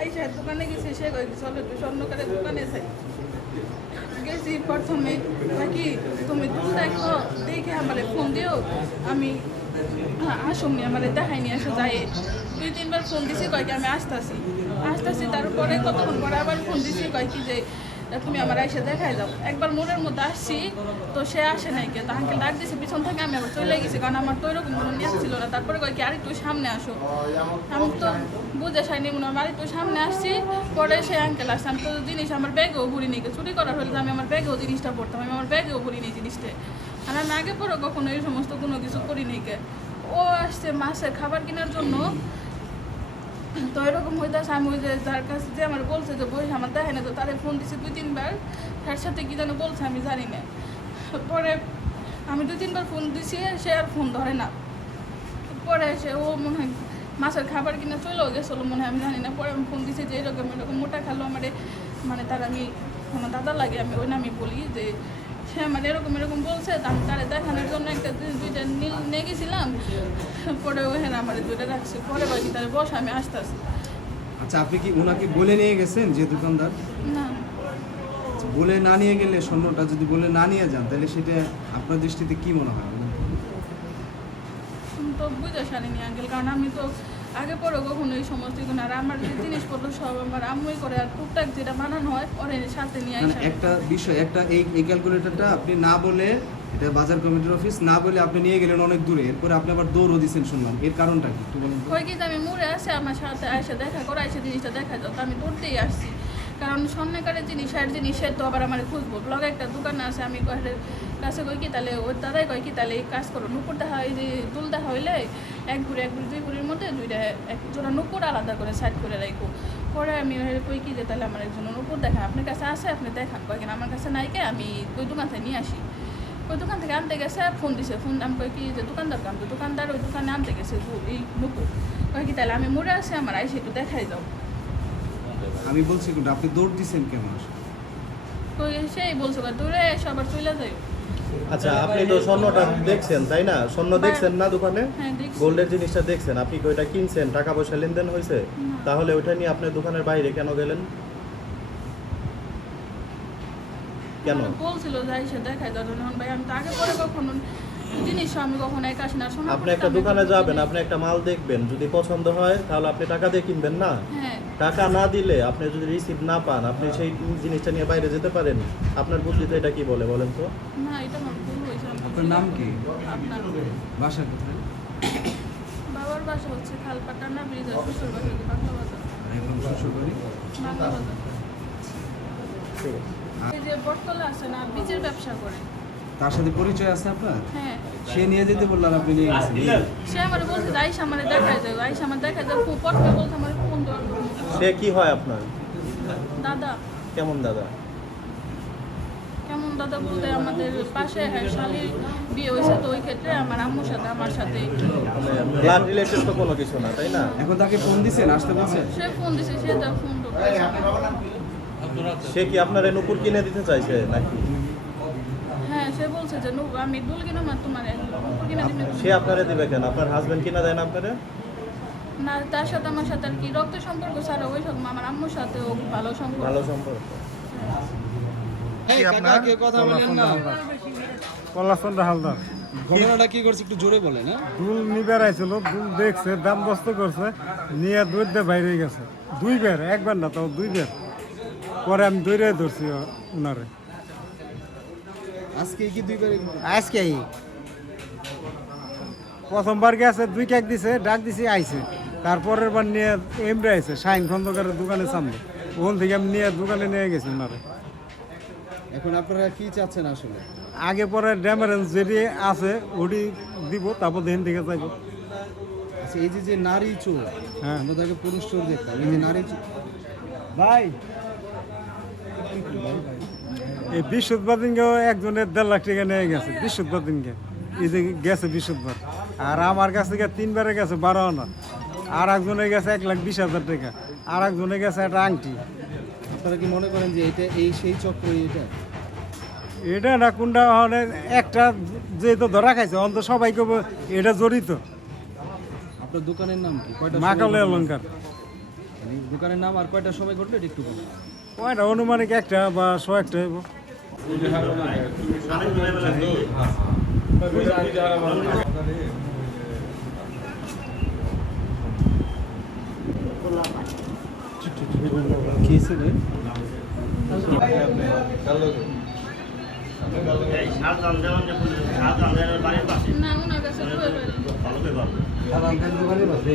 আইসা দোকানে গেছি, সে কয়েক চলো একটু স্বর্ণকারের দোকানে যাই। গেছি প্রথমে নাকি তুমি দুল দেখো, দেখে আমার ফোন দিও, আমি আসুমনি আমার দেখাই নিয়ে আসো যাই। 2-3 বার ফোন দিছি, কয়েক আমি আসতেছি। তারপরে কতক্ষণ পরে আবার ফোন দিছি, কয়েক যে তুমি আমার এসে দেখাই যাও। একবার মোড়ের মধ্যে আসছি, তো সে আসে নাই কে, তো আঙ্কেল ডাক দিয়েছে পিছন থেকে, আমি আবার চলে গেছি, কারণ আমার তো এরকম কোনো নিয়ম ছিল না। তারপরে কয়েক আর একটু সামনে আসো, আমি তো বুঝে সাইনি মনে হয়, আর একটু সামনে আসছি। পরে সে আঙ্কেল আসছে, আমি তো জিনিস আমার ব্যাগেও ভরি নিই, চুরি করার হলে আমি আমার ব্যাগেও জিনিসটা পড়তাম, আমি আমার ব্যাগেও ভরি নিই জিনিসটা। আর আমি আগে পরে কখনো এই সমস্ত কোনো কিছু করি নি কে। ও আসছে মাছের খাবার কেনার জন্য, তো এরকম হইতেছে। আমি ওই যে যার কাছে যে আমার বলছে যে বই আমার দেখে না, তো তারে ফোন দিছি 2-3 বার, তার সাথে কি যেন বলছে আমি জানি না। পরে আমি 2-3 বার ফোন দিছি, সে আর ফোন ধরে না। পরে সে ও মনে হয় মাছের খাবার কিনে চলেও গেছিলো মনে হয়, আমি জানি না। পরে আমি ফোন দিছি যে এরকম মোটা খালো আমারে, মানে তার আমি আমার দাদা লাগে, আমি ওই নামই বলি, যে সে আমার এরকম বলছে। আমি তারে দেখানোর জন্য একটা 2টা নীল নিয়ে গেছিলাম। পরে ওখানে আমার 2টা রাখছে। পরে বাকি তারে বস আমি আসতেছি। আচ্ছা, আপনি কি ওনাকে বলে নিয়ে গেছেন যে দোকানদার? না, বলে না নিয়ে গেলে, স্বর্ণটা যদি বলে না নিয়ে যান, তাহলে সেটা আপনার দৃষ্টিতে কি মনে হয়? আমি তো বুঝে সারিনি আঙ্কেল, কারণ আমি তো আগে পরে কখনো এই সমস্ত কোনো, আর আমার যে জিনিসপত্র সব আমার আম্মুই করে, আর টুকটাক যেটা বানানো হয় ওর সাথে নিয়ে মানে আসা। একটা বিষয়, একটা এই ক্যালকুলেটরটা আপনি না বলে, এটা বাজার কমিটির অফিস, না বলে আপনি নিয়ে গেলেন অনেক দূরে, এরপরে আপনি আবার দৌড়ও দিচ্ছেন শুনলাম, এর কারণটা কি একটু বলুন তো? ওই কিন্তু আমি মুড়ে আসে আমার সাথে এসে দেখা করে, এসে জিনিসটা দেখা যাও, তো আমি দৌড়তেই আসছি। কারণ স্বর্ণকারের জিনিস আর জিনিসের তো আবার আমার খুঁজবো, ব্লগে একটা দোকান আছে, আমি কয়ের কাছে কই কি তাহলে ওর দাদাই কয় কি তাহলে এই কাজ করো, নুপুর দেখা হয় যে দুল দেখা হইলে 1 ভরি 2 ভরির মধ্যে 2টা এক জোড়া নুপুর আলাদা করে সাইড করে রাখবো। পরে আমি কই কি যে তাহলে আমার একজন নুপুর দেখা আপনার কাছে আছে, আপনি দেখান। কয়েক আমার কাছে নাই কে, আমি ওই দোকান থেকে নিয়ে আসি। ওই দোকান থেকে আনতে গেছে, ফোন দিছে, ফোন আমি কই কি যে দোকানদার কাম, তো দোকানদার ওই দোকানে আনতে গেছে এই নুপুর। কয় কি তাহলে আমি মোড়ে আসি, আমার আইসে একটু দেখাই যাও। আমি বলছি কিন্তু আপনি দৌড় দিচ্ছেন কেমন? তো সেই বলছো দূরে সবার চলে যাই। আচ্ছা, আপনি তো স্বর্ণটা দেখছেন তাই না? স্বর্ণ দেখছেন না দোকানে? হ্যাঁ দেখছি। গোল্ডের জিনিসটা দেখছেন, আপনি কি ওইটা কিনছেন, টাকা পয়সা লেনদেন হয়েছে? তাহলে ওইটা নিয়ে আপনি দোকানের বাইরে কেন গেলেন? কেন? আমার বলছিল যাই সে দেখাই দাও না ভাই, আমি তো আগে পরে কখনো জিনিস আমি কখনো এক আসি না। শোনা আপনি একটা দোকানে যাবেন, আপনি একটা মাল দেখবেন, যদি পছন্দ হয় তাহলে আপনি টাকা দিয়ে কিনবেন না? হ্যাঁ, টাকা না দিলে, আপনি যদি রিসিভ না পান, আপনি সেই জিনিসটা নিয়ে বাইরে যেতে পারেন? আপনার বুদ্ধিতে এটা কি বলে বলেন তো? না এটা আমার ভুল হয়েছে। আপনার নাম কি? আপনার বাসা কোথায়? বাবার বাসা হচ্ছে খালপাটা না ব্রিজের শ্বশুর বাসা হচ্ছে বাংলা বাজার। আর এখন শ্বশুর বাড়ি? বাংলা বাজার। ঠিক আছে। এই যে বটতলা আছে না, বীজের ব্যবসা করে। তার সাথে পরিচয় আছে আপনার? হ্যাঁ, সে নিয়ে যেতে বললাম, আপনি নিয়ে গেছেন? সে আমার বলছে যে আইসা আমার দেখাই যাও, আইসা আমার দেখাই যাও। পরে বলছে আমার ফোন দেওয়ার জন্য। সে কি হয় আপনার? দাদা। কেমন দাদা? কেমন দাদা বলতে আমাদের পাশে শালির বিয়ে হয়েছে, তো ওই ক্ষেত্রে আমার আম্মুর সাথে আমার সাথে ব্লাড রিলেটেড তো কোনো কিছু না তাই না? এখন তাকে ফোন দিছেন, আসতে বলছেন? সে ফোন দিছে, সে তার ফোন তো সে কি আপনার এই নুপুর কিনে দিতে চাইছে নাকি? হ্যাঁ, সে বলছে যে আমি দুল কিনা মা তোমার কিনা দিবে সে আপনারে দিবে কেন? আপনার হাজবেন্ড কিনা দেয় না আপনারে? না, তার সাথে আমার সাথে আর কি রক্ত সম্পর্ক ছাড়া ওই সব আমার আম্মুর সাথে ও ভালো সম্পর্ক। ভালো সম্পর্ক। এই কাকা, কেউ কথা বলেন না। পলাশচন্দ্র হালদার ঘটনাটা কি করছে একটু জোরে বলেন। হ্যাঁ, দুল নিবার আইছিল, দুল দেখছে, দাম দস্ত করছে, নিয়ে দুধ দিয়ে বাইরে গেছে 2 বার, একবার না তো 2 বার। পরে আমি দৌড়ে ধরছি ওনারে। আজকে কি 2 বার? আজকে প্রথমবার গেছে 2 কেক দিছে, ডাক দিছি আইছে। তারপরের বার নিয়ে এমরে আইছে শাহিন খন্দকারের দোকানের সামনে, ওখান থেকে আমি নিয়ে দোকানে নিয়ে গেছি ওনারে। এখন আপনারা কি চাচ্ছেন আসলে? আগে পরে ড্যামারেন্স যেটি আছে ওটি দিব, তারপর দেন থেকে যাইব। আচ্ছা, এই যে নারী চোর, হ্যাঁ। আমরা তাকে পুরুষ চোর দেখতাম, এই যে নারী চোর, ভাই এই বৃহস্পতিবার দিনকে একজনের 1.5 লাখ টাকা নিয়ে গেছে, বৃহস্পতিবার দিনকে এই যে গেছে বৃহস্পতিবার। আর আমার কাছ থেকে 3 বারে গেছে 12 আনা। আর একজনের গেছে 1,20,000 টাকা। আর একজনের গেছে একটা আংটি। আপনারা কি মনে করেন যে এটা এই সেই চক্র? এটা এটা না কোনটা মানে একটা যেহেতু ধরা খাইছে অন্ত সবাই কব এটা জড়িত। আপনার দোকানের নাম কি? কয়টা মা কালী অলঙ্কার। এই দোকানের নাম আর কয়টার সময় ঘটলো এটা একটু বলুন। কয়টা অনুমানিক একটা বা 100 একটা হইব। কি হয়েছে রে? না ওনার কাছে দুই বাড়ি। আর আমাদের দোকানে বসে